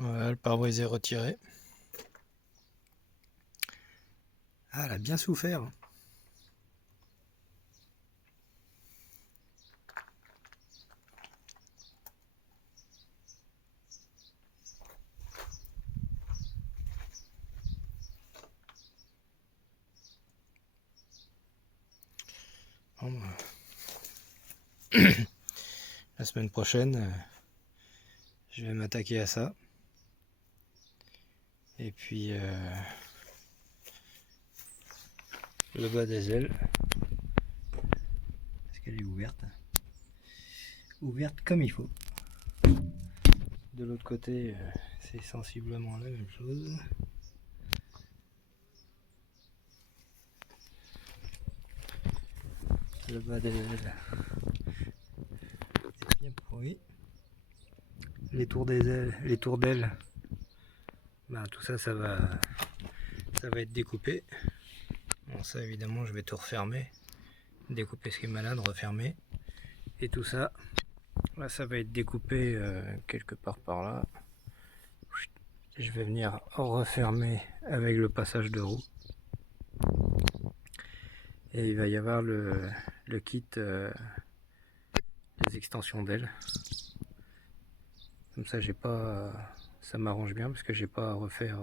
Voilà, le pare-brise est retiré. Ah, elle a bien souffert. Bon, la semaine prochaine, je vais m'attaquer à ça. Et puis le bas des ailes. Parce qu'elle est ouverte. Ouverte comme il faut. De l'autre côté, c'est sensiblement la même chose. Le bas des ailes est bien pourri. Les tours des ailes, les tours d'ailes, ben, tout ça, ça va être découpé. Bon, ça évidemment, je vais tout refermer, découper ce qui est malade, refermer, et tout ça, là, ça va être découpé quelque part par là. Je vais venir refermer avec le passage de roue. Et il va y avoir le kit des extensions d'ailes. Comme ça, j'ai pas, ça m'arrange bien parce que j'ai pas à refaire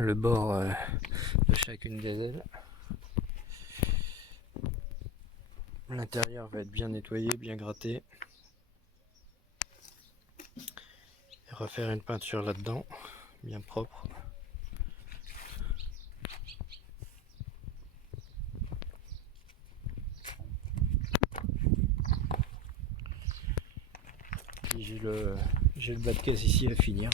le bord de chacune des ailes. L'intérieur va être bien nettoyé, bien gratté. Et refaire une peinture là-dedans, bien propre. J'ai le bas de caisse ici à finir.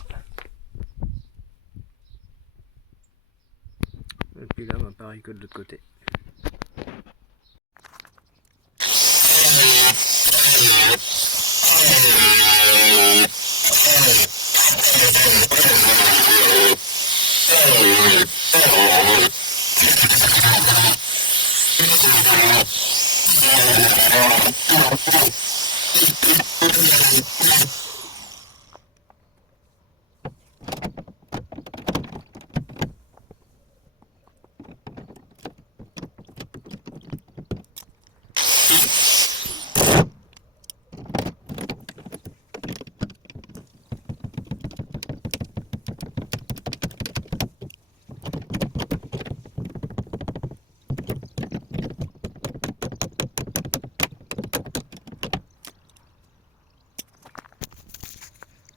Et puis là, pareil que de l'autre côté.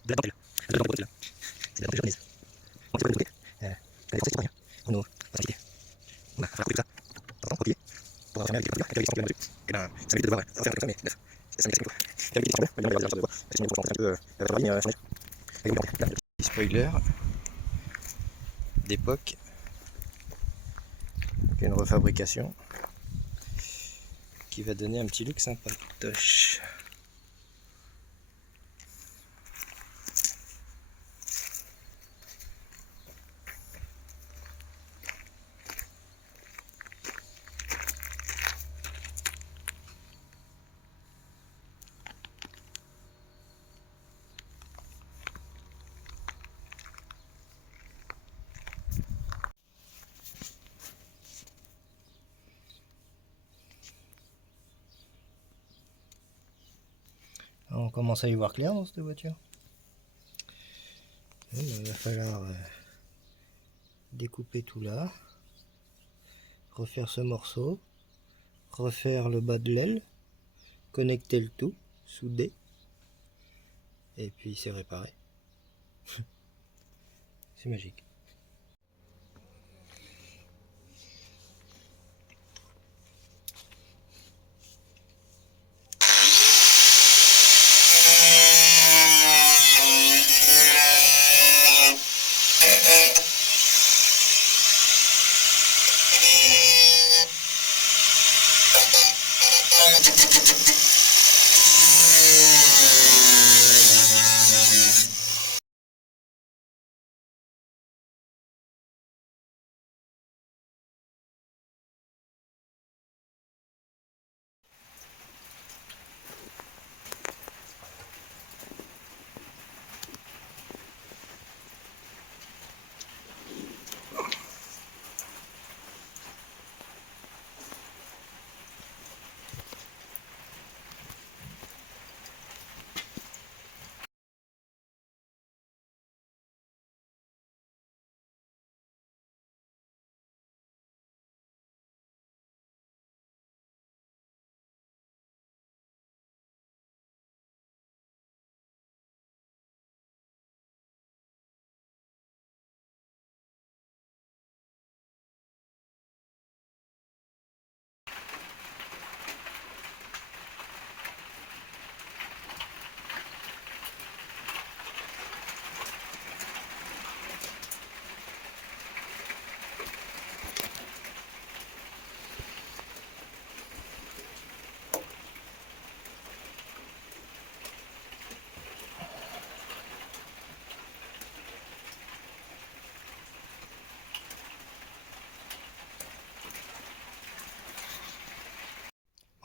De la dentelle. De la dentelle. C'est de la japonaise. On peut le la défense, c'est rien. On a facilité. On a fait tout ça. Attends, ok. Pour avoir fermé avec les papiers, avec les papiers, et ben, ça mérite de devoir faire comme ça, mais neuf. Ça mérite de quoi. Faire des questions, mais on va dire de quoi. Parce qu'il faut un peu travailler, mais changer. Petit spoiler d'époque. Une refabrication qui va donner un petit look sympatoche. On commence à y voir clair dans cette voiture. Il va falloir découper tout là, refaire ce morceau, refaire le bas de l'aile, connecter le tout, souder, et puis c'est réparé. C'est magique.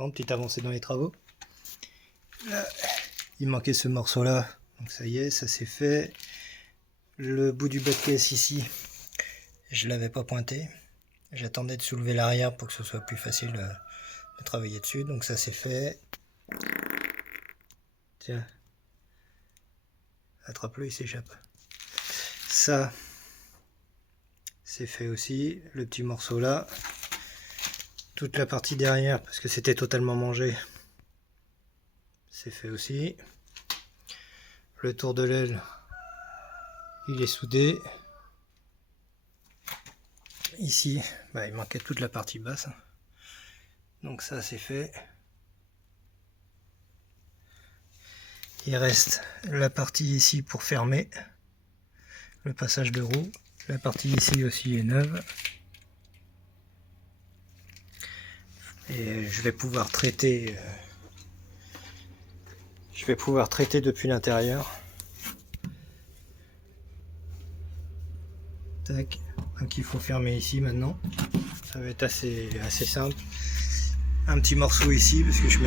Bon, petite avancée dans les travaux. Là, il manquait ce morceau là, donc ça y est, ça c'est fait. Le bout du bas de caisse ici, je l'avais pas pointé. J'attendais de soulever l'arrière pour que ce soit plus facile de travailler dessus, donc ça c'est fait. Tiens, attrape-le, il s'échappe. Ça, c'est fait aussi. Le petit morceau là, toute la partie derrière, parce que c'était totalement mangé, c'est fait aussi. Le tour de l'aile, il est soudé. Ici, bah, il manquait toute la partie basse. Donc ça, c'est fait. Il reste la partie ici pour fermer le passage de roue. La partie ici aussi est neuve. Et je vais pouvoir traiter depuis l'intérieur. Tac. Donc il faut fermer ici maintenant. Ça va être assez simple. Un petit morceau ici parce que je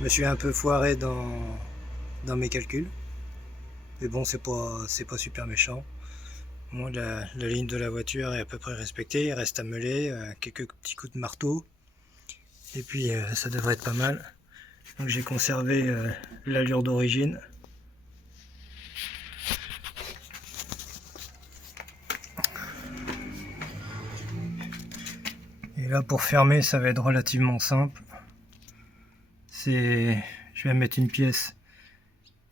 me suis un peu foiré dans mes calculs. Mais bon, c'est pas super méchant. Moi, la ligne de la voiture est à peu près respectée. Il reste à meuler, quelques petits coups de marteau. Et puis ça devrait être pas mal. Donc j'ai conservé l'allure d'origine. Et là pour fermer, ça va être relativement simple. Je vais mettre une pièce,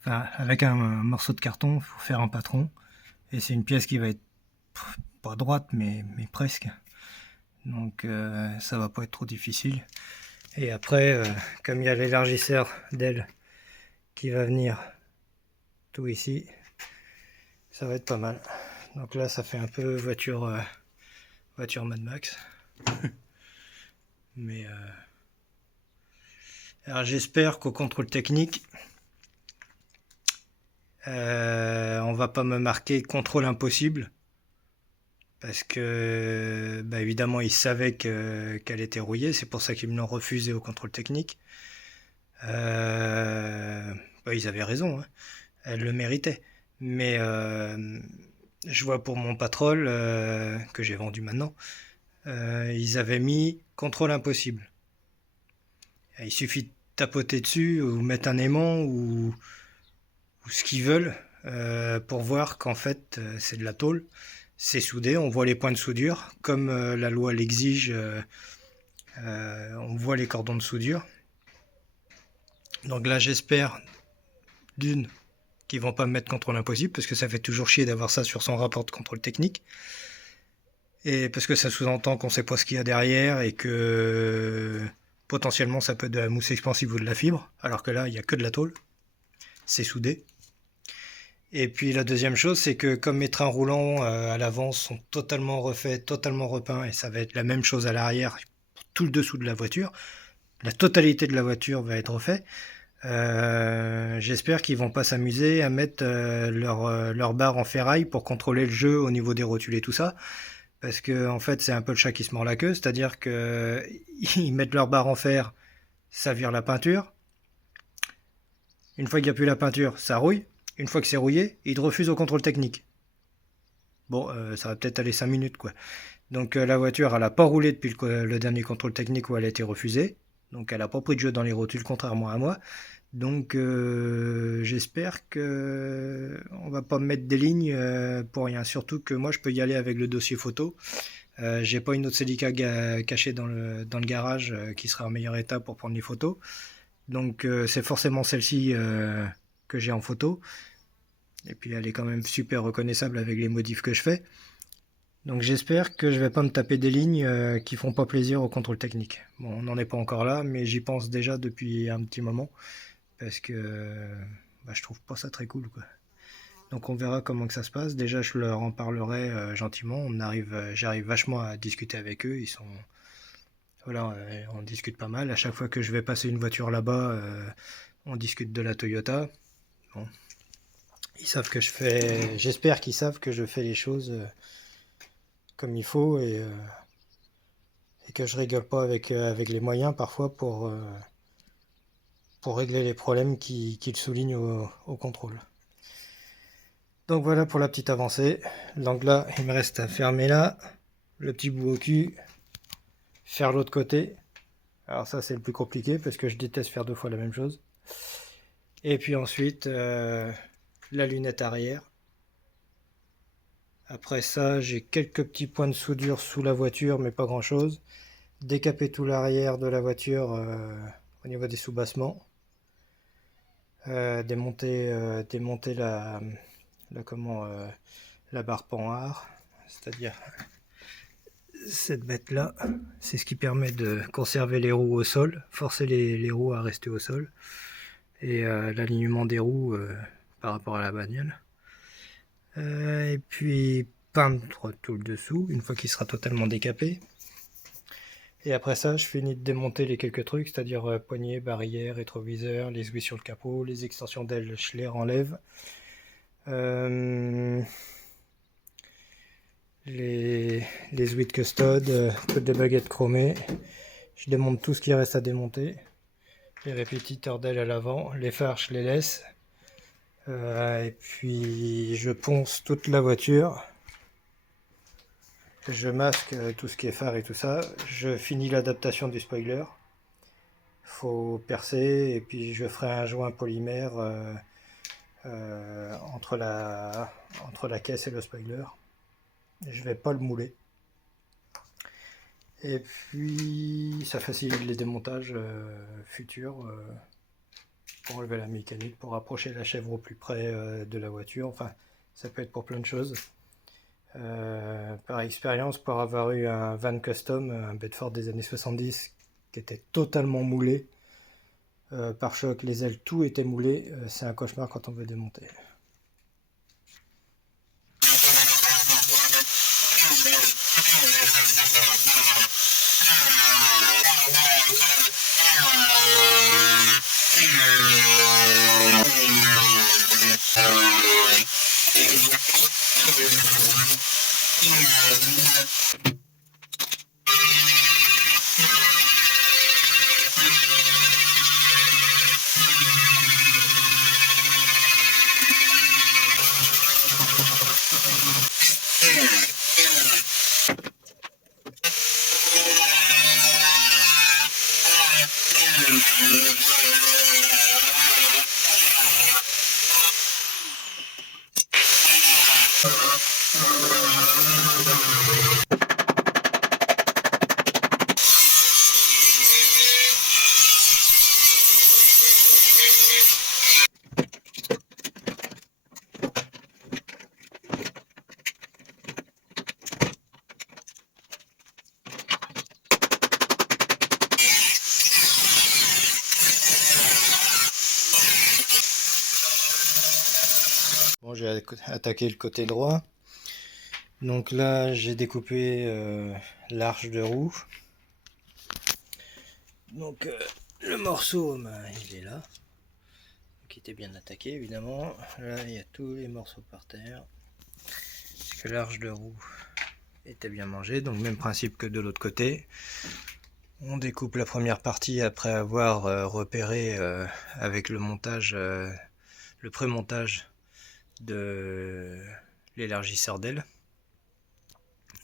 enfin avec un morceau de carton pour faire un patron. Et c'est une pièce qui va être pas droite mais presque. Donc ça va pas être trop difficile. Et après, comme il y a l'élargisseur d'aile qui va venir tout ici, ça va être pas mal. Donc là ça fait un peu voiture Mad Max. Mais alors j'espère qu'au contrôle technique on va pas me marquer contrôle impossible, parce que bah, évidemment ils savaient qu'elle était rouillée, c'est pour ça qu'ils me l'ont refusé au contrôle technique. Bah, ils avaient raison, hein. Elle le méritait, mais je vois pour mon Patrol que j'ai vendu maintenant, ils avaient mis contrôle impossible. Il suffit de tapoter dessus ou mettre un aimant ou ce qu'ils veulent pour voir qu'en fait c'est de la tôle, c'est soudé, on voit les points de soudure comme la loi l'exige, on voit les cordons de soudure. Donc là j'espère d'une qu'ils vont pas me mettre contrôle impossible, parce que ça fait toujours chier d'avoir ça sur son rapport de contrôle technique, et parce que ça sous-entend qu'on sait pas ce qu'il y a derrière et que potentiellement ça peut être de la mousse expansive ou de la fibre, alors que là il n'y a que de la tôle, c'est soudé. Et puis la deuxième chose, c'est que comme mes trains roulants à l'avant sont totalement refaits, totalement repeints, et ça va être la même chose à l'arrière, tout le dessous de la voiture, la totalité de la voiture va être refait. J'espère qu'ils vont pas s'amuser à mettre leur barre en ferraille pour contrôler le jeu au niveau des rotules et tout ça, parce que en fait c'est un peu le chat qui se mord la queue, c'est-à-dire que ils mettent leur barre en fer, ça vire la peinture. Une fois qu'il n'y a plus la peinture, ça rouille. Une fois que c'est rouillé, ils te refusent au contrôle technique. Bon, ça va peut-être aller 5 minutes, quoi. Donc la voiture, elle n'a pas roulé depuis le dernier contrôle technique où elle a été refusée. Donc elle n'a pas pris de jeu dans les rotules, contrairement à moi. Donc j'espère que on va pas me mettre des lignes pour rien. Surtout que moi, je peux y aller avec le dossier photo. J'ai pas une autre Celica cachée dans le garage qui sera en meilleur état pour prendre les photos. Donc c'est forcément celle-ci que j'ai en photo. Et puis elle est quand même super reconnaissable avec les modifs que je fais. Donc j'espère que je vais pas me taper des lignes qui font pas plaisir au contrôle technique. Bon, on n'en est pas encore là, mais j'y pense déjà depuis un petit moment, parce que bah, je trouve pas ça très cool, quoi. Donc on verra comment que ça se passe. Déjà je leur en parlerai gentiment. J'arrive vachement à discuter avec eux. Ils sont, voilà, on discute pas mal. À chaque fois que je vais passer une voiture là-bas, on discute de la Toyota. Bon. Ils savent que j'espère qu'ils savent que je fais les choses comme il faut, et et que je rigole pas avec les moyens parfois pour régler les problèmes qu'il souligne au contrôle. Donc voilà pour la petite avancée. Donc là, il me reste à fermer là, le petit bout au cul, faire l'autre côté. Alors ça c'est le plus compliqué parce que je déteste faire 2 fois la même chose. Et puis ensuite la lunette arrière. Après ça j'ai quelques petits points de soudure sous la voiture mais pas grand chose. Décaper tout l'arrière de la voiture au niveau des soubassements. Démonter la barre panhard, c'est-à-dire cette bête là, c'est ce qui permet de conserver les roues au sol, forcer les roues à rester au sol, et l'alignement des roues par rapport à la bagnole. Et puis peindre tout le dessous une fois qu'il sera totalement décapé. Et après ça, je finis de démonter les quelques trucs, c'est-à-dire poignée, barrière, rétroviseur, les ouïes sur le capot, les extensions d'ailes, je les renlève. Les ouïes de custode, peu de baguettes chromées. Je démonte tout ce qui reste à démonter. Les répétiteurs d'ailes à l'avant, les phares je les laisse. Et puis je ponce toute la voiture. Je masque tout ce qui est phare et tout ça. Je finis l'adaptation du spoiler. Faut percer et puis je ferai un joint polymère entre la caisse et le spoiler. Je vais pas le mouler. Et puis ça facilite les démontages futurs pour enlever la mécanique, pour approcher la chèvre au plus près de la voiture. Enfin, ça peut être pour plein de choses. Par expérience, pour avoir eu un van custom, un Bedford des années 70 qui était totalement moulé, pare-choc, les ailes, tout était moulé, c'est un cauchemar quand on veut démonter. Bon, j'ai attaqué le côté droit. Donc là, j'ai découpé l'arche de roue. Donc le morceau, il est là. Qui était bien attaqué évidemment. Là, il y a tous les morceaux par terre. Parce que l'arche de roue était bien mangée. Donc même principe que de l'autre côté. On découpe la première partie après avoir repéré avec le montage, le pré-montage de l'élargisseur d'aile.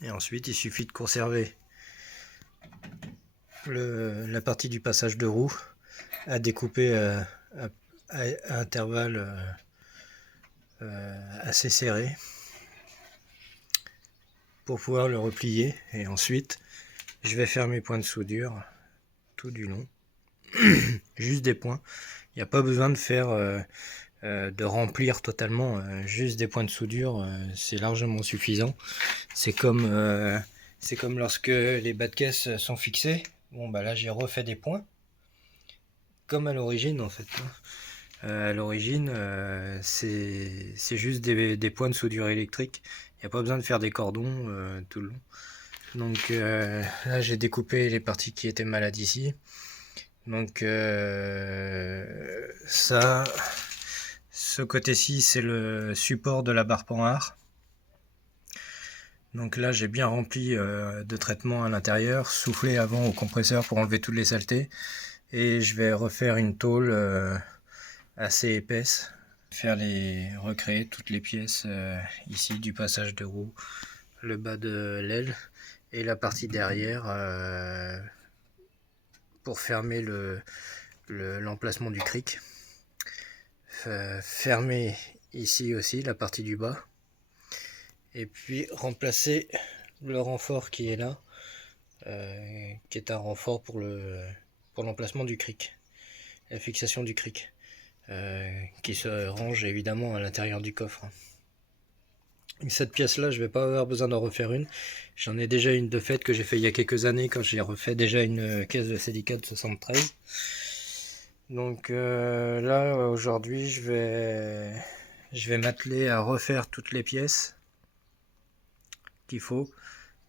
Et ensuite il suffit de conserver la partie du passage de roue à découper à intervalles assez serrés pour pouvoir le replier. Et ensuite je vais faire mes points de soudure tout du long. Juste des points, il n'y a pas besoin de faire de remplir totalement, juste des points de soudure, c'est largement suffisant. C'est comme lorsque les bas de caisse sont fixés. Bon bah là j'ai refait des points comme à l'origine en fait. À l'origine c'est juste des points de soudure électrique, il n'y a pas besoin de faire des cordons tout le long. Donc là j'ai découpé les parties qui étaient malades ici. Donc ça, ce côté-ci c'est le support de la barre panhard. Donc là j'ai bien rempli de traitement à l'intérieur, soufflé avant au compresseur pour enlever toutes les saletés. Et je vais refaire une tôle assez épaisse, recréer toutes les pièces ici du passage de roue, le bas de l'aile et la partie derrière pour fermer l'emplacement du cric. Fermer ici aussi la partie du bas et puis remplacer le renfort qui est là, qui est un renfort pour l'emplacement du cric, la fixation du cric, qui se range évidemment à l'intérieur du coffre. Et cette pièce là je vais pas avoir besoin d'en refaire une, j'en ai déjà une de fait que j'ai fait il y a quelques années quand j'ai refait déjà une caisse de Celica de 73. Donc là aujourd'hui je vais m'atteler à refaire toutes les pièces qu'il faut,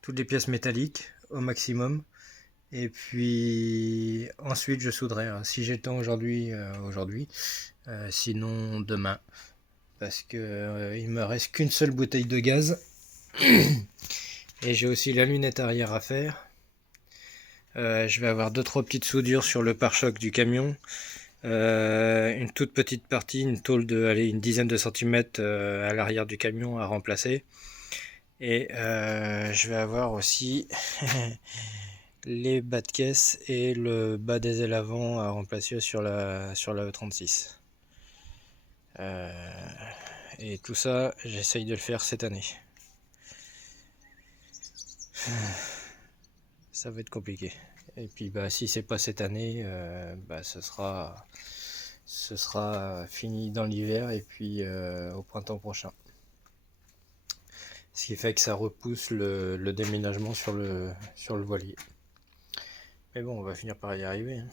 toutes les pièces métalliques au maximum, et puis ensuite je souderai, hein. Si j'ai le temps aujourd'hui, sinon demain, parce que il me reste qu'une seule bouteille de gaz et j'ai aussi la lunette arrière à faire. Je vais avoir 2-3 petites soudures sur le pare-choc du camion, une toute petite partie, une tôle de une dizaine de centimètres à l'arrière du camion à remplacer, et je vais avoir aussi les bas de caisse et le bas des ailes avant à remplacer sur la E36. Et tout ça j'essaye de le faire cette année. Ça va être compliqué. Et puis si c'est pas cette année, ce sera fini dans l'hiver et puis au printemps prochain. Ce qui fait que ça repousse le déménagement sur le voilier. Mais bon, on va finir par y arriver, hein.